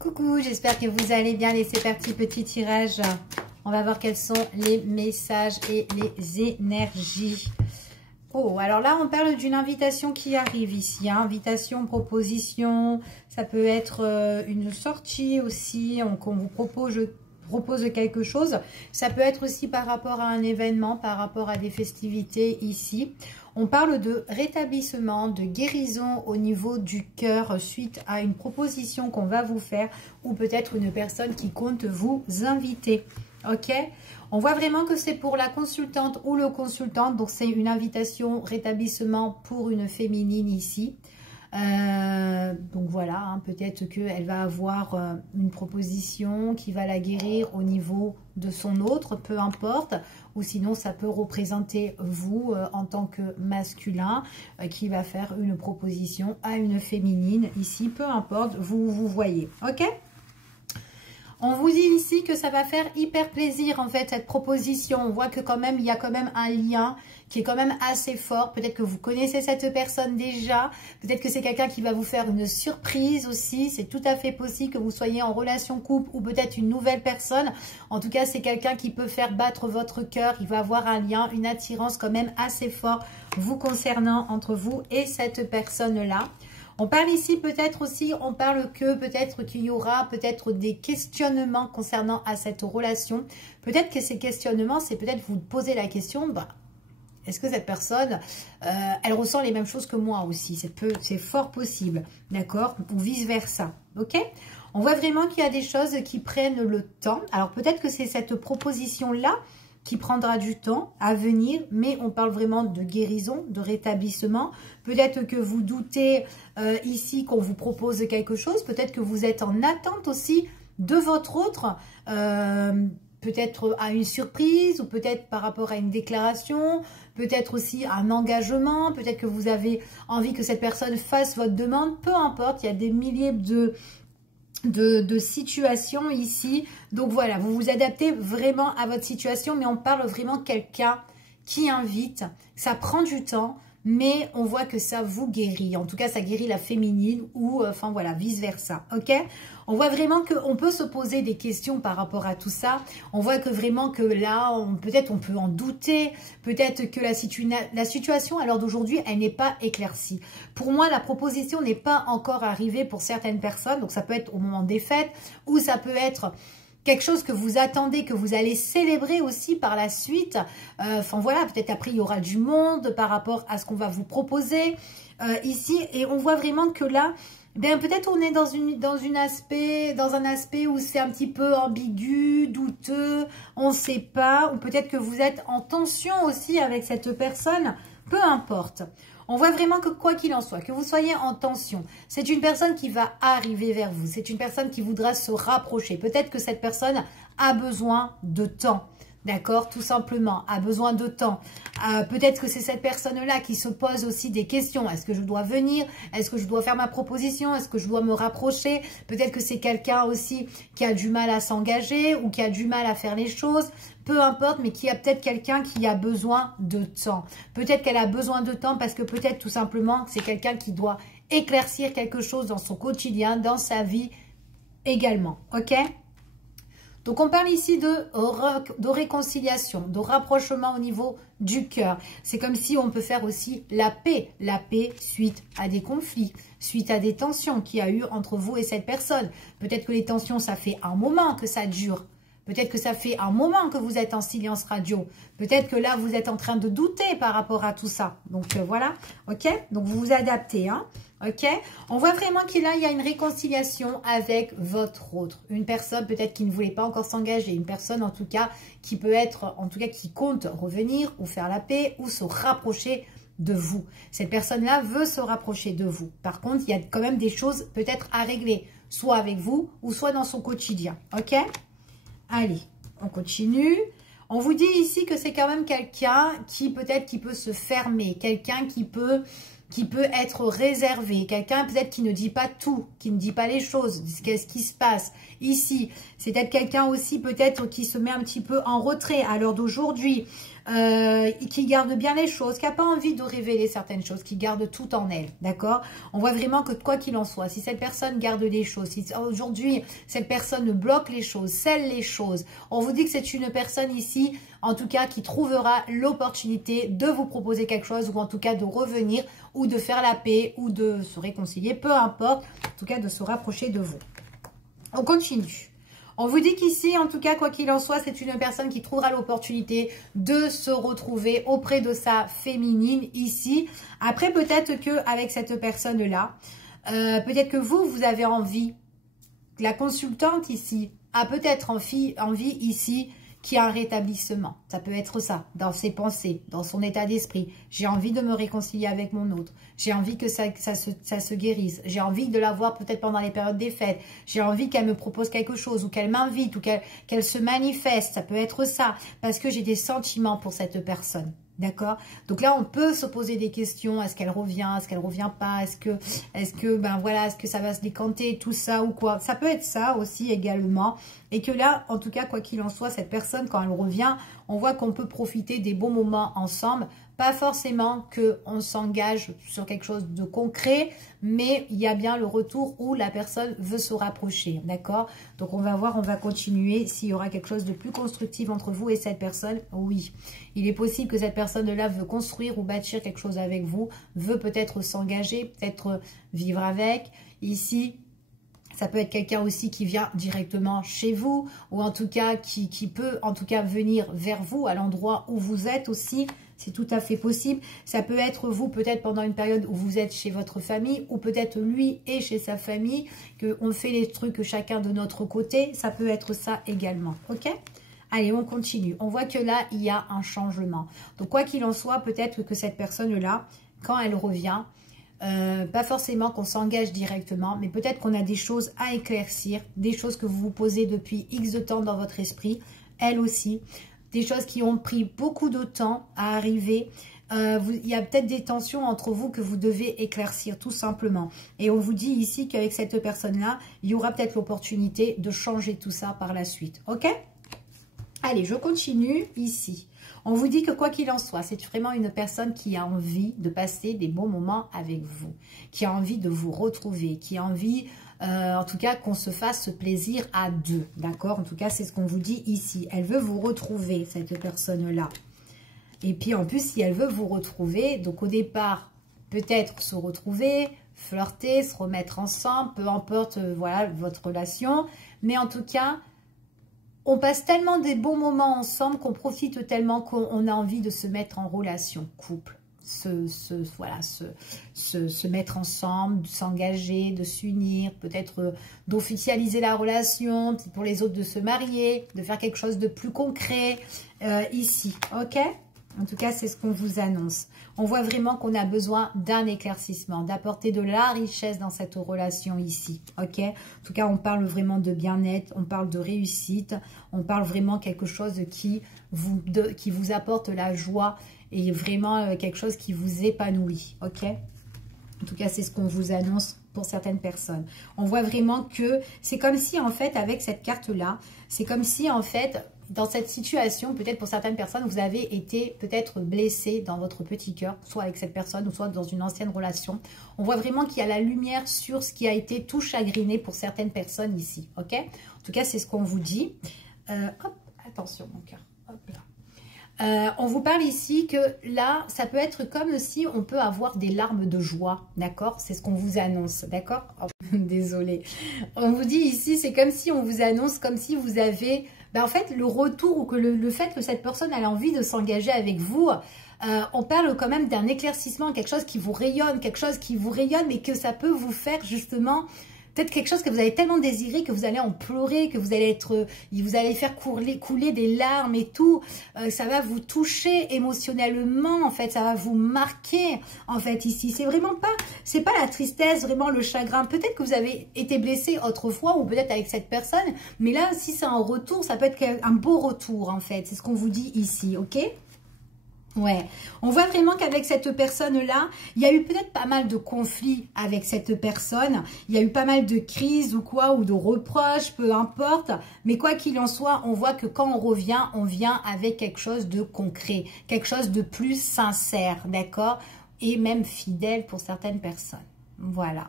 Coucou, j'espère que vous allez bien. Allez, c'est parti, petit tirage. On va voir quels sont les messages et les énergies. Oh, alors là, on parle d'une invitation qui arrive ici. Hein. Invitation, proposition. Ça peut être une sortie aussi. Qu'on vous propose quelque chose. Ça peut être aussi par rapport à un événement, par rapport à des festivités ici. On parle de rétablissement, de guérison au niveau du cœur suite à une proposition qu'on va vous faire ou peut-être une personne qui compte vous inviter. Ok? On voit vraiment que c'est pour la consultante ou le consultant. Donc, c'est une invitation rétablissement pour une féminine ici. Donc voilà, hein, peut-être qu'elle va avoir une proposition qui va la guérir au niveau de son autre, peu importe, ou sinon ça peut représenter vous en tant que masculin qui va faire une proposition à une féminine ici, peu importe, vous voyez, ok? On vous dit ici que ça va faire hyper plaisir en fait cette proposition. On voit que quand même il y a quand même un lien qui est quand même assez fort. Peut-être que vous connaissez cette personne déjà. Peut-être que c'est quelqu'un qui va vous faire une surprise aussi. C'est tout à fait possible que vous soyez en relation couple ou peut-être une nouvelle personne. En tout cas, c'est quelqu'un qui peut faire battre votre cœur. Il va avoir un lien, une attirance quand même assez fort vous concernant entre vous et cette personne-là. On parle ici peut-être aussi, on parle que peut-être qu'il y aura peut-être des questionnements concernant à cette relation. Peut-être que ces questionnements, c'est peut-être vous poser la question, bah, est-ce que cette personne, elle ressent les mêmes choses que moi aussi? C'est fort possible, d'accord? Ou vice-versa, ok? On voit vraiment qu'il y a des choses qui prennent le temps. Alors peut-être que c'est cette proposition-là qui prendra du temps à venir, mais on parle vraiment de guérison, de rétablissement. Peut-être que vous doutez ici qu'on vous propose quelque chose. Peut-être que vous êtes en attente aussi de votre autre, peut-être à une surprise ou peut-être par rapport à une déclaration, peut-être aussi un engagement. Peut-être que vous avez envie que cette personne fasse votre demande. Peu importe, il y a des milliers de situations ici. Donc voilà, vous vous adaptez vraiment à votre situation, mais on parle vraiment de quelqu'un qui invite. Ça prend du temps, mais on voit que ça vous guérit. En tout cas, ça guérit la féminine ou, enfin voilà, vice-versa, ok? On voit vraiment qu'on peut se poser des questions par rapport à tout ça. On voit que vraiment que là, peut-être on peut en douter. Peut-être que la situation à l'heure d'aujourd'hui, elle n'est pas éclaircie. Pour moi, la proposition n'est pas encore arrivée pour certaines personnes. Donc, ça peut être au moment des fêtes ou ça peut être quelque chose que vous attendez, que vous allez célébrer aussi par la suite. Enfin voilà, peut-être après il y aura du monde par rapport à ce qu'on va vous proposer ici. Et on voit vraiment que là, ben peut-être on est dans un aspect où c'est un petit peu ambigu, douteux, on ne sait pas. Ou peut-être que vous êtes en tension aussi avec cette personne, peu importe. On voit vraiment que quoi qu'il en soit, que vous soyez en tension, c'est une personne qui va arriver vers vous. C'est une personne qui voudra se rapprocher. Peut-être que cette personne a besoin de temps. D'accord? Tout simplement, a besoin de temps. Peut-être que c'est cette personne-là qui se pose aussi des questions. Est-ce que je dois venir? Est-ce que je dois faire ma proposition? Est-ce que je dois me rapprocher? Peut-être que c'est quelqu'un aussi qui a du mal à s'engager ou qui a du mal à faire les choses. Peu importe, mais qui a peut-être quelqu'un qui a besoin de temps. Peut-être qu'elle a besoin de temps parce que peut-être tout simplement c'est quelqu'un qui doit éclaircir quelque chose dans son quotidien, dans sa vie également. Ok? Donc, on parle ici de réconciliation, de rapprochement au niveau du cœur. C'est comme si on peut faire aussi la paix suite à des conflits, suite à des tensions qu'il y a eu entre vous et cette personne. Peut-être que les tensions, ça fait un moment que ça dure. Peut-être que ça fait un moment que vous êtes en silence radio. Peut-être que là, vous êtes en train de douter par rapport à tout ça. Donc, voilà. OK? Donc, vous vous adaptez. Hein? OK? On voit vraiment qu'il y a une réconciliation avec votre autre. Une personne peut-être qui ne voulait pas encore s'engager. Une personne, en tout cas, qui peut être, en tout cas, qui compte revenir ou faire la paix ou se rapprocher de vous. Cette personne-là veut se rapprocher de vous. Par contre, il y a quand même des choses peut-être à régler. Soit avec vous ou soit dans son quotidien. OK? Allez, on continue. On vous dit ici que c'est quand même quelqu'un qui peut-être qui peut se fermer, quelqu'un qui peut être réservé, quelqu'un peut-être qui ne dit pas tout, qui ne dit pas les choses, qu'est-ce qui se passe ici. C'est peut-être quelqu'un aussi peut-être qui se met un petit peu en retrait à l'heure d'aujourd'hui. qui garde bien les choses, qui n'a pas envie de révéler certaines choses, qui garde tout en elle, d'accord? On voit vraiment que quoi qu'il en soit, si cette personne garde les choses, si aujourd'hui cette personne bloque les choses, scelle les choses, on vous dit que c'est une personne ici, en tout cas qui trouvera l'opportunité de vous proposer quelque chose, ou en tout cas de revenir, ou de faire la paix, ou de se réconcilier, peu importe, en tout cas de se rapprocher de vous. On continue. On vous dit qu'ici, en tout cas, quoi qu'il en soit, c'est une personne qui trouvera l'opportunité de se retrouver auprès de sa féminine ici. Après, peut-être qu'avec cette personne-là, peut-être que vous avez envie, la consultante ici a peut-être envie ici qu'il y a un rétablissement. Ça peut être ça, dans ses pensées, dans son état d'esprit. J'ai envie de me réconcilier avec mon autre. J'ai envie que ça se guérisse. J'ai envie de la voir peut-être pendant les périodes des fêtes. J'ai envie qu'elle me propose quelque chose ou qu'elle m'invite ou qu'elle se manifeste. Ça peut être ça, parce que j'ai des sentiments pour cette personne. D'accord? Donc là, on peut se poser des questions. Est-ce qu'elle revient? Est-ce qu'elle revient pas? Est-ce que, ben voilà, est-ce que ça va se décanter, tout ça ou quoi? Ça peut être ça aussi également. Et que là, en tout cas, quoi qu'il en soit, cette personne, quand elle revient, on voit qu'on peut profiter des bons moments ensemble. Pas forcément qu'on s'engage sur quelque chose de concret, mais il y a bien le retour où la personne veut se rapprocher, d'accord? Donc, on va voir, on va continuer s'il y aura quelque chose de plus constructif entre vous et cette personne. Oui, il est possible que cette personne-là veut construire ou bâtir quelque chose avec vous, veut peut-être s'engager, peut-être vivre avec. Ici, ça peut être quelqu'un aussi qui vient directement chez vous, ou en tout cas qui peut en tout cas venir vers vous à l'endroit où vous êtes aussi. C'est tout à fait possible. Ça peut être vous, peut-être pendant une période où vous êtes chez votre famille, ou peut-être lui est chez sa famille, qu'on fait les trucs chacun de notre côté. Ça peut être ça également, ok? Allez, on continue. On voit que là, il y a un changement. Donc, quoi qu'il en soit, peut-être que cette personne-là, quand elle revient, pas forcément qu'on s'engage directement, mais peut-être qu'on a des choses à éclaircir, des choses que vous vous posez depuis X de temps dans votre esprit, elle aussi. Des choses qui ont pris beaucoup de temps à arriver. Il y a peut-être des tensions entre vous que vous devez éclaircir tout simplement. Et on vous dit ici qu'avec cette personne-là, il y aura peut-être l'opportunité de changer tout ça par la suite. Ok? Allez, je continue ici. On vous dit que quoi qu'il en soit, c'est vraiment une personne qui a envie de passer des bons moments avec vous, qui a envie de vous retrouver, qui a envie, en tout cas, qu'on se fasse plaisir à deux, d'accord? En tout cas, c'est ce qu'on vous dit ici. Elle veut vous retrouver, cette personne-là. Et puis, en plus, si elle veut vous retrouver, donc au départ, peut-être se retrouver, flirter, se remettre ensemble, peu importe, voilà, votre relation. Mais en tout cas, on passe tellement des bons moments ensemble qu'on profite tellement qu'on a envie de se mettre en relation couple. Se mettre ensemble, de s'engager, de s'unir, peut-être d'officialiser la relation, pour les autres de se marier, de faire quelque chose de plus concret ici, ok? En tout cas, c'est ce qu'on vous annonce. On voit vraiment qu'on a besoin d'un éclaircissement, d'apporter de la richesse dans cette relation ici, ok? En tout cas, on parle vraiment de bien-être, on parle de réussite, on parle vraiment quelque chose qui vous apporte la joie et vraiment quelque chose qui vous épanouit, ok? En tout cas, c'est ce qu'on vous annonce pour certaines personnes. On voit vraiment que c'est comme si, en fait, avec cette carte-là, c'est comme si, en fait, dans cette situation, peut-être pour certaines personnes, vous avez été peut-être blessé dans votre petit cœur, soit avec cette personne ou soit dans une ancienne relation. On voit vraiment qu'il y a la lumière sur ce qui a été tout chagriné pour certaines personnes ici, ok? En tout cas, c'est ce qu'on vous dit. Hop, attention mon cœur, hop là. On vous parle ici que là, ça peut être comme si on peut avoir des larmes de joie, d'accord? C'est ce qu'on vous annonce, d'accord? Oh, désolée. On vous dit ici, c'est comme si on vous annonce, comme si vous avez, ben en fait, le retour ou que le fait que cette personne a envie de s'engager avec vous. On parle quand même d'un éclaircissement, quelque chose qui vous rayonne, mais que ça peut vous faire justement... Peut-être quelque chose que vous avez tellement désiré que vous allez en pleurer, que vous allez faire couler des larmes et tout. Ça va vous toucher émotionnellement, en fait. Ça va vous marquer, en fait, ici. C'est pas la tristesse, vraiment le chagrin. Peut-être que vous avez été blessé autrefois ou peut-être avec cette personne. Mais là, si c'est un retour, ça peut être un beau retour, en fait. C'est ce qu'on vous dit ici, ok ? Ouais, on voit vraiment qu'avec cette personne-là, il y a eu peut-être pas mal de conflits avec cette personne. Il y a eu pas mal de crises ou quoi, ou de reproches, peu importe. Mais quoi qu'il en soit, on voit que quand on vient avec quelque chose de concret, quelque chose de plus sincère, d'accord? Et même fidèle pour certaines personnes. Voilà.